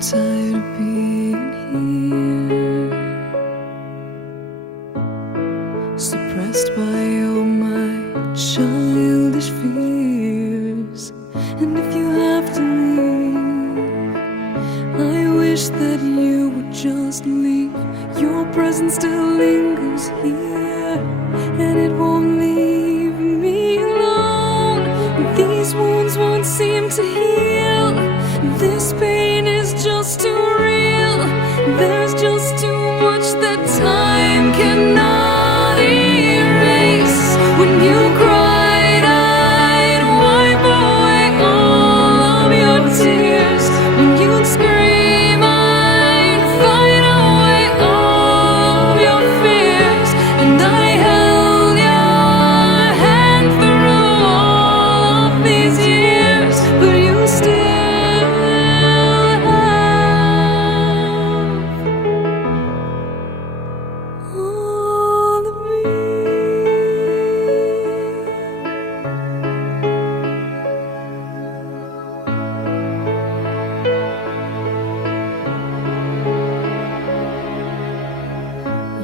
tired of being here, suppressed by all my childish fears. And if you have to leave, I wish that you would just leave. Your presence still lingers here, and it won't leave me alone. These wounds won't seem to heal. This pain is just too real. There's just too much that time cannot erase. When you cried, I'd wipe away all of your tears. When you'd scream, I'd fight away all of your fears. And I held your hand through all of these years, but you still all of me.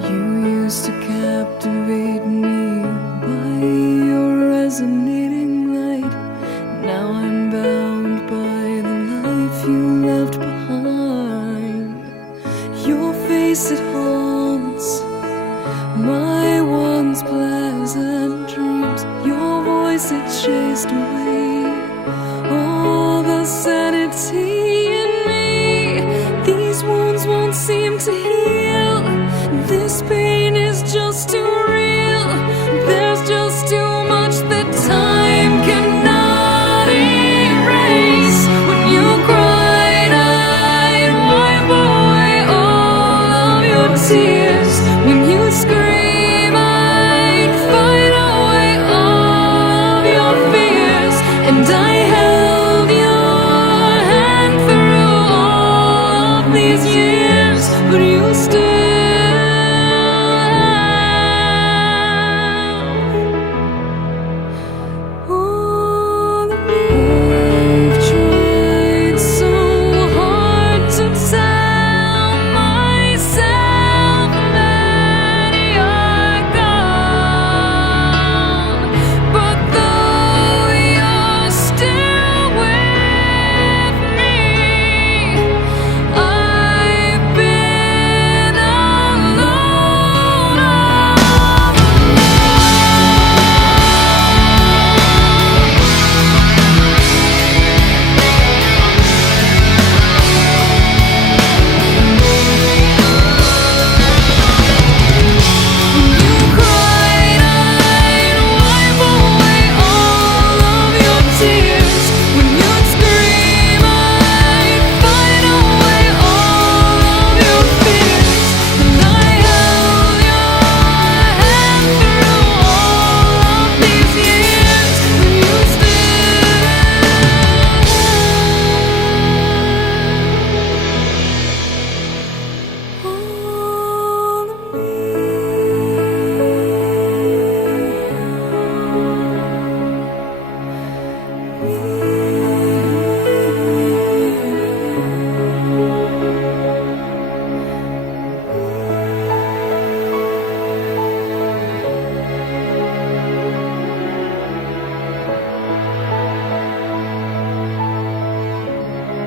You used to captivate me by your resonating light. Now I'm bound by the life you left behind. Your face, it haunts my once pleasant dreams. Your voice, it chased away all the sanity in me. These wounds won't seem to heal. This pain is just too real. There's just too much that time cannot erase. When you cried, I'd wipe away all of your tears. When you scream, I'd fight away all of your fears. And I held your hand through all of these years, but you still